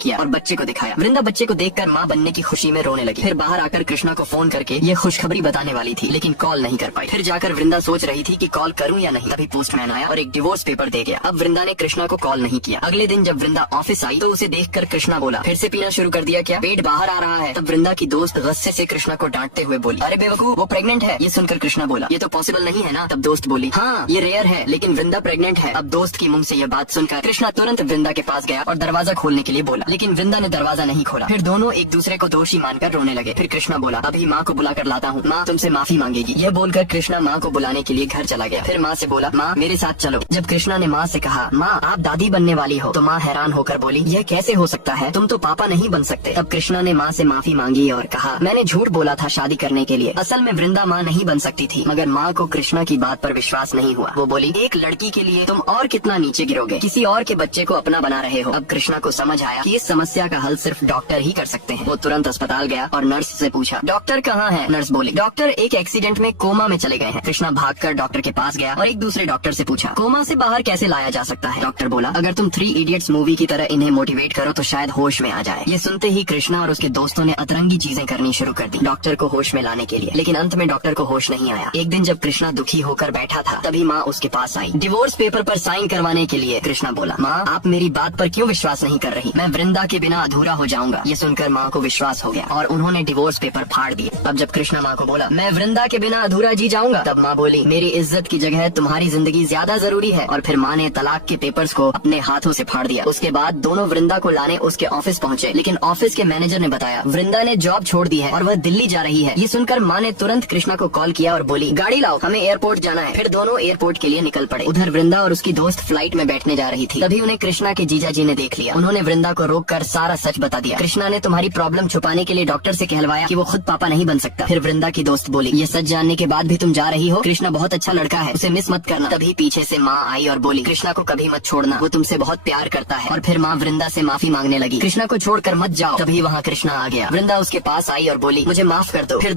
किया और बच्चे को दिखाया। वृंदा बच्चे को देखकर माँ बनने की खुशी में रोने लगी। फिर बाहर आकर कृष्णा को फोन करके ये खुशखबरी बताने वाली थी, लेकिन कॉल नहीं कर पाई। फिर जाकर वृंदा सोच रही थी कि कॉल करूं या नहीं, तभी पोस्टमैन आया और एक डिवोर्स पेपर दे गया। अब वृंदा ने कृष्णा को कॉल नहीं किया। अगले दिन जब वृंदा ऑफिस आई तो उसे देखकर कृष्णा बोला, फिर से पीना शुरू कर दिया क्या? पेट बाहर आ रहा है। तब वृंदा की दोस्त गुस्से से कृष्णा को डांटते हुए बोली, अरे बेवकूफ, वो प्रेग्नेंट है। ये सुनकर कृष्णा बोला, ये तो पॉसिबल नहीं है ना। तब दोस्त बोली, हाँ ये रेयर है, लेकिन वृंदा प्रेग्नेंट है। अब दोस्त की मुंह से यह बात सुनकर कृष्णा तुरंत वृंदा के पास गया और दरवाजा खोलने के लिए बोला, लेकिन वृंदा ने दरवाजा नहीं खोला। फिर दोनों एक दूसरे को दोषी मानकर रोने लगे। फिर कृष्णा बोला, अभी माँ को बुला कर लाता हूँ, माँ तुमसे माफी मांगेगी। यह बोलकर कृष्णा माँ को बुलाने के लिए घर चला गया। फिर माँ से बोला, माँ मेरे साथ चलो। जब कृष्णा ने माँ से कहा, माँ आप दादी बनने वाली हो, तो माँ हैरान होकर बोली, यह कैसे हो सकता है, तुम तो पापा नहीं बन सकते। तब कृष्णा ने माँ से माफी मांगी और कहा, मैंने झूठ बोला था शादी करने के लिए। असल में वृंदा माँ नहीं बन सकती थी, मगर माँ को कृष्णा की बात पर विश्वास नहीं हुआ। वो बोली, एक लड़की के लिए तुम और कितना नीचे गिरोगे, किसी और के बच्चे को अपना बना रहे हो। अब कृष्णा को समझ आया कि इस समस्या का हल सिर्फ डॉक्टर ही कर सकते हैं। वो तुरंत अस्पताल गया और नर्स से पूछा, डॉक्टर कहाँ है? नर्स बोली, डॉक्टर एक एक्सीडेंट में कोमा में चले गए हैं। कृष्णा भागकर डॉक्टर के पास गया और एक दूसरे डॉक्टर से पूछा, कोमा से बाहर कैसे लाया जा सकता है? डॉक्टर बोला, अगर तुम 3 इडियट्स मूवी की तरह इन्हें मोटिवेट करो तो शायद होश में आ जाए। ये सुनते ही कृष्णा और उसके दोस्तों ने अतरंगी चीजें करनी शुरू कर दी डॉक्टर को होश में लाने के लिए, लेकिन अंत में डॉक्टर को होश नहीं आया। एक दिन जब कृष्णा दुखी होकर बैठा था, तभी माँ उसके पास आई डिवोर्स पेपर पर साइन करवाने के लिए। कृष्णा बोला, माँ आप मेरी बात पर क्यों विश्वास नहीं कर रही? मैं वृंदा के बिना अधूरा हो जाऊंगा। ये सुनकर माँ को विश्वास हो गया और उन्होंने डिवोर्स पेपर फाड़ दिए। अब जब कृष्णा माँ को बोला, मैं वृंदा के बिना अधूरा जी जाऊंगा, तब माँ बोली, मेरी इज्जत की जगह तुम्हारी जिंदगी ज्यादा जरूरी है। और फिर माँ ने तलाक के पेपर्स को अपने हाथों से फाड़ दिया। उसके बाद दोनों वृंदा को लाने उसके ऑफिस पहुँचे, लेकिन ऑफिस के मैनेजर ने बताया वृंदा ने जॉब छोड़ दी है और वह दिल्ली जा रही है। ये सुनकर माँ ने तुरंत कृष्णा को कॉल किया और बोली, गाड़ी लाओ, हमें एयरपोर्ट जाना है। फिर दोनों एयरपोर्ट के लिए निकल पड़े। उधर वृंदा और उसकी दोस्त फ्लाइट में बैठने जा रही थी, तभी उन्हें कृष्णा के जीजा जी ने देख लिया। उन्होंने वृंदा को रोककर सारा सच बता दिया। कृष्णा ने तुम्हारी प्रॉब्लम छुपाने के लिए डॉक्टर से कहलवाया कि वो खुद पापा नहीं बन सकता। फिर वृंदा की दोस्त बोली, ये सच जानने के बाद भी तुम जा रही हो? कृष्णा बहुत अच्छा लड़का है, उसे मिस मत करना। तभी पीछे से माँ आई और बोली, कृष्णा को कभी मत छोड़ना, वो तुमसे बहुत प्यार करता है। और फिर माँ वृंदा से माफी मांगने लगी, कृष्णा को छोड़कर मत जाओ। तभी वहाँ कृष्णा आ गया। वृंदा उसके पास आई और बोली, मुझे माफ कर दो। फिर